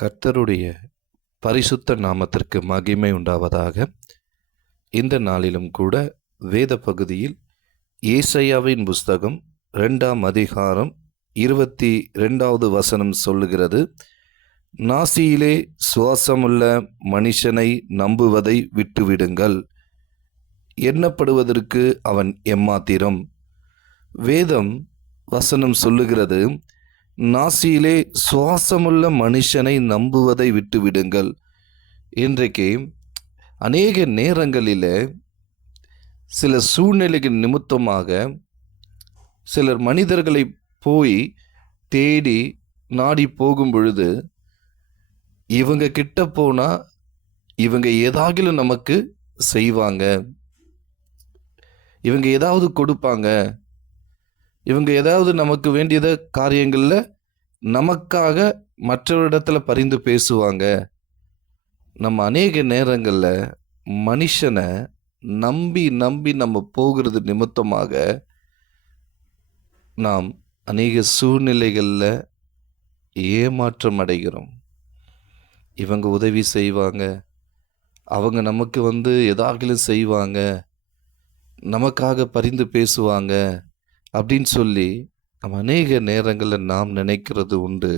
கர்த்தருடைய பரிசுத்த நாமத்திற்கு மகிமை உண்டாவதாக. இந்த நாளிலும் கூட வேத பகுதியில் ஏசையாவின் புஸ்தகம் ரெண்டாம் அதிகாரம் இருபத்தி ரெண்டாவது வசனம் சொல்லுகிறது நாசியிலே சுவாசமுள்ள மனுஷனை நம்புவதை விட்டுவிடுங்கள். எண்ணப்படுவதற்கு அவன் எம்மாத்திரம். வேதம் வசனம் சொல்லுகிறது நாசியிலே சுவாசமுள்ள மனுஷனை நம்புவதை விட்டுவிடுங்கள். இன்றைக்கு அநேக நேரங்களில் சில சூழ்நிலைகள் நிமித்தமாக சிலர் மனிதர்களை போய் தேடி நாடி போகும் பொழுது இவங்க கிட்ட போனால் இவங்க ஏதாகிலும் நமக்கு செய்வாங்க. இவங்க ஏதாவது கொடுப்பாங்க. இவங்க ஏதாவது நமக்கு வேண்டியத காரியங்களில் நமக்காக மற்றவரிடத்துல பரிந்து பேசுவாங்க. நம்ம அநேக நேரங்களில் மனுஷனை நம்பி நம்பி நம்ம போகிறது நிமித்தமாக நாம் அநேக சூழ்நிலைகளில் ஏமாற்றம் அடைகிறோம். இவங்க உதவி செய்வாங்க. அவங்க நமக்கு வந்து எதாகிலும் செய்வாங்க. நமக்காக பரிந்து பேசுவாங்க. அப்படின்னு சொல்லி நம்ம அநேக நேரங்களில் நாம் நினைக்கிறது உண்டு.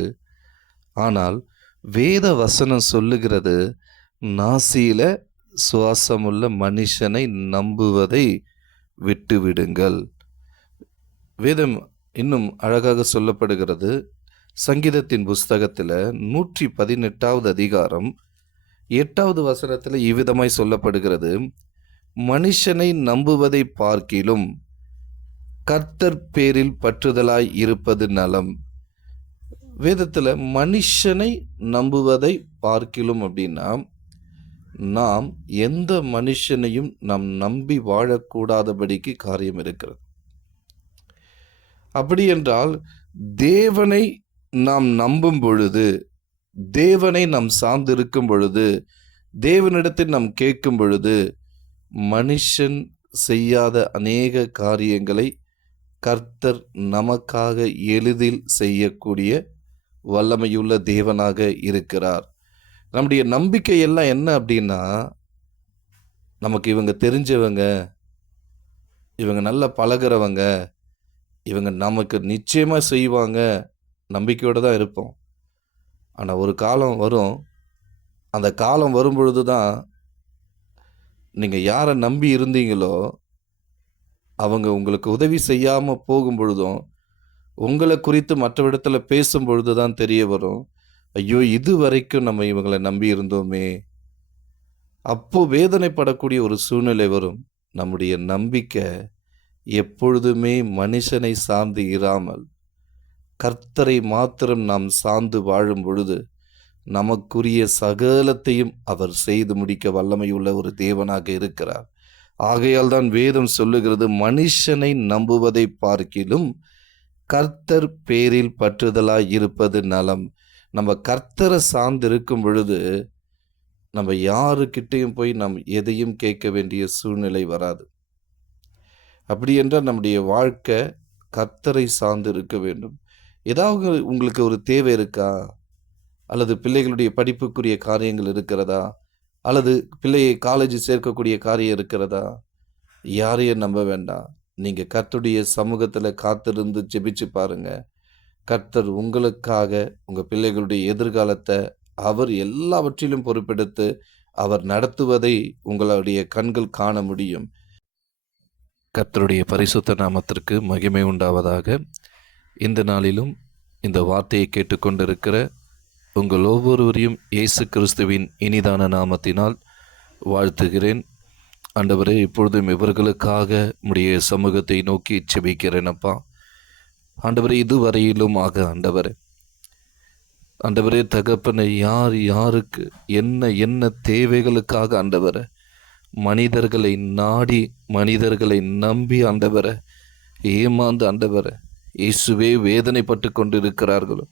ஆனால் வேத வசனம் சொல்லுகிறது நாசியில் சுவாசமுள்ள மனுஷனை நம்புவதை விட்டுவிடுங்கள். வேதம் இன்னும் அழகாக சொல்லப்படுகிறது சங்கீதத்தின் புஸ்தகத்தில் நூற்றி பதினெட்டாவது அதிகாரம் எட்டாவது வசனத்தில் இவ்விதமாய் சொல்லப்படுகிறது மனுஷனை நம்புவதை பார்க்கிலும் கர்த்தர் பேரில் பற்றுதலாய் இருப்பது நலம். வேதத்தில் மனுஷனை நம்புவதை பார்க்கிலும் அப்படின்னா நாம் எந்த மனுஷனையும் நாம் நம்பி வாழக்கூடாதபடிக்கு காரியம் இருக்கிறது. அப்படி என்றால் தேவனை நாம் நம்பும் பொழுது தேவனை நாம் சார்ந்திருக்கும் பொழுது தேவனிடத்தில் நாம் கேட்கும் பொழுது மனுஷன் செய்யாத அநேக காரியங்களை கர்த்தர் நமக்காக எளிதில் செய்யக்கூடிய வல்லமையுள்ள தேவனாக இருக்கிறார். நம்முடைய நம்பிக்கை எல்லாம் என்ன அப்படின்னா நமக்கு இவங்க தெரிஞ்சவங்க இவங்க நல்லா பழகிறவங்க இவங்க நமக்கு நிச்சயமாக செய்வாங்க நம்பிக்கையோடு தான் இருப்போம். ஆனால் ஒரு காலம் வரும். அந்த காலம் வரும்பொழுது தான் நீங்கள் யாரை நம்பி இருந்தீங்களோ அவங்க உங்களுக்கு உதவி செய்யாமல் போகும் பொழுதும் உங்களை குறித்து மற்றவிடத்துல பேசும் பொழுது தான் தெரிய வரும் ஐயோ இது வரைக்கும் நம்ம இவங்களை நம்பி இருந்தோமே. அப்போ வேதனைப்படக்கூடிய ஒரு சூழ்நிலை வரும். நம்முடைய நம்பிக்கை எப்பொழுதுமே மனுஷனை சார்ந்து இராமல் கர்த்தரை மாத்திரம் நாம் சார்ந்து வாழும் பொழுது நமக்குரிய சகலத்தையும் அவர் செய்து முடிக்க வல்லமையுள்ள ஒரு தேவனாக இருக்கிறார். ஆகையால் தான் வேதம் சொல்லுகிறது மனுஷனை நம்புவதை பார்க்கிலும் கர்த்தர் பேரில் பற்றுதலாய் இருப்பது நலம். நம்ம கர்த்தரை சார்ந்து இருக்கும் பொழுது நம்ம யாருக்கிட்டையும் போய் நம் எதையும் கேட்க வேண்டிய சூழ்நிலை வராது. அப்படி என்றால் நம்முடைய வாழ்க்கை கர்த்தரை சார்ந்து இருக்க வேண்டும். ஏதாவது உங்களுக்கு ஒரு தேவை இருக்கா? அல்லது பிள்ளைகளுடைய படிப்புக்குரிய காரியங்கள் இருக்கிறதா? அல்லது பிள்ளையை காலேஜ் சேர்க்கக்கூடிய காரியம் இருக்கிறதா? யாரையும் நம்ப வேண்டாம். நீங்கள் கர்த்தருடைய சமூகத்தில் காத்திருந்து ஜெபிச்சு பாருங்கள் கர்த்தர் உங்களுக்காக உங்கள் பிள்ளைகளுடைய எதிர்காலத்தை அவர் எல்லாவற்றிலும் பொறுப்பெடுத்து அவர் நடத்துவதை உங்களுடைய கண்கள் காண முடியும். கர்த்தருடைய பரிசுத்த நாமத்திற்கு மகிமை உண்டாவதாக. இந்த நாளிலும் இந்த வார்த்தையை கேட்டுக்கொண்டிருக்கிற உங்கள் ஒவ்வொருவரையும் இயேசு கிறிஸ்துவின் இனிதான நாமத்தினால் வாழ்த்துகிறேன். ஆண்டவரே இப்பொழுதும் இவர்களுக்காக உடைய சமூகத்தை நோக்கி செபிக்கிறேன் அப்பா. ஆண்டவரே இதுவரையிலும் ஆக ஆண்டவரே. ஆண்டவரே தகப்பனை யார் யாருக்கு என்ன என்ன தேவைகளுக்காக ஆண்டவரை. மனிதர்களை நாடி மனிதர்களை நம்பி ஆண்டவரை. ஏமாந்து ஆண்டவரை. இயேசுவே வேதனைப்பட்டு கொண்டிருக்கிறார்களோ.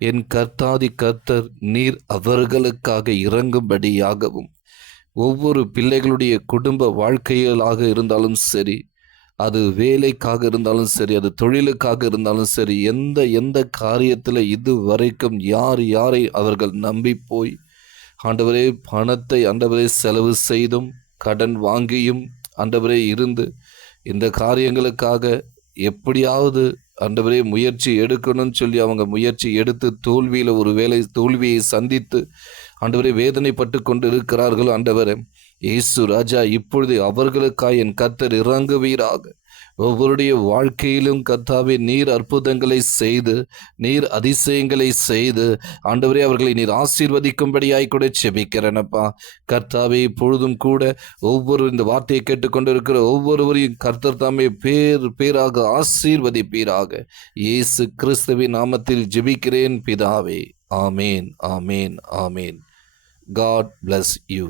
என் கர்த்தாதி கர்த்தர் நீர் அவர்களுக்காக இறங்கும்படியாகவும் ஒவ்வொரு பிள்ளைகளுடைய குடும்ப வாழ்க்கையிலாக இருந்தாலும் சரி அது வேலைக்காக இருந்தாலும் சரி அது தொழிலுக்காக இருந்தாலும் சரி எந்த எந்த காரியத்தில் இது வரைக்கும் யார் யாரை அவர்கள் நம்பி போய் ஆண்டவரே பணத்தை ஆண்டவரே செலவு செய்தும் கடன் வாங்கியும் ஆண்டவரே இருந்து இந்த காரியங்களுக்காக எப்படியாவது ஆண்டவரே முயற்சி எடுக்கணும்னு சொல்லி அவங்க முயற்சி எடுத்து தோல்வியில் ஒரு வேலை தோல்வியை சந்தித்து ஆண்டவரே வேதனைப்பட்டு கொண்டு இருக்கிறார்கள் ஆண்டவரே. இயேசு ராஜா இப்பொழுது அவர்களுக்காய் என் கர்த்தர் இறங்குவீராக. ஒவ்வொருடைய வாழ்க்கையிலும் கர்த்தாவே நீர் அற்புதங்களை செய்து நீர் அதிசயங்களை செய்து ஆண்டவரே அவர்களை நீர் ஆசீர்வதிக்கும்படியாய் கூட செபிக்கிறேனப்பா. கர்த்தாவே இப்பொழுதும் கூட ஒவ்வொரு இந்த வார்த்தையை கேட்டுக்கொண்டிருக்கிற ஒவ்வொருவரையும் கர்த்தர் தாமே பேர் பேராக ஆசீர்வதிப்பீராக. இயேசு கிறிஸ்துவின் நாமத்தில் ஜெபிக்கிறேன் பிதாவே. ஆமேன் ஆமேன் ஆமேன். God bless you